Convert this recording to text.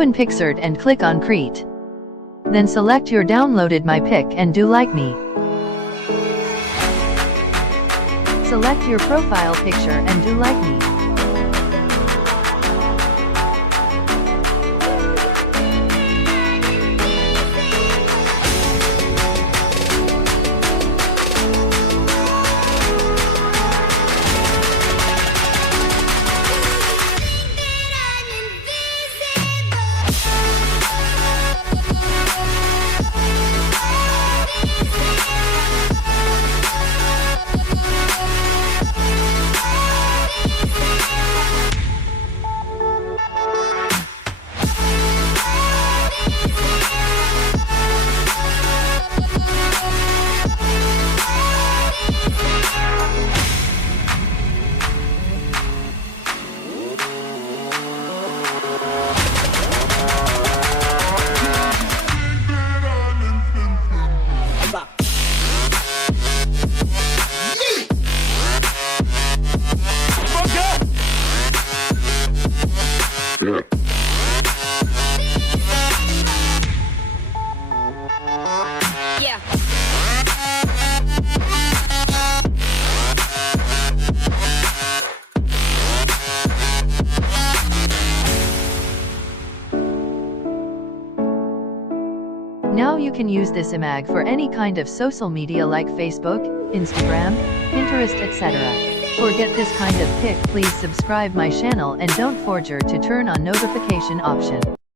Open Pixart and click on Create. Then select your downloaded my pic and do like me. Select your profile picture and do like me. Now you can use this image for any kind of social media like Facebook, Instagram, Pinterest, etc. For get this kind of pic, please subscribe my channel and don't forget to turn on notification option.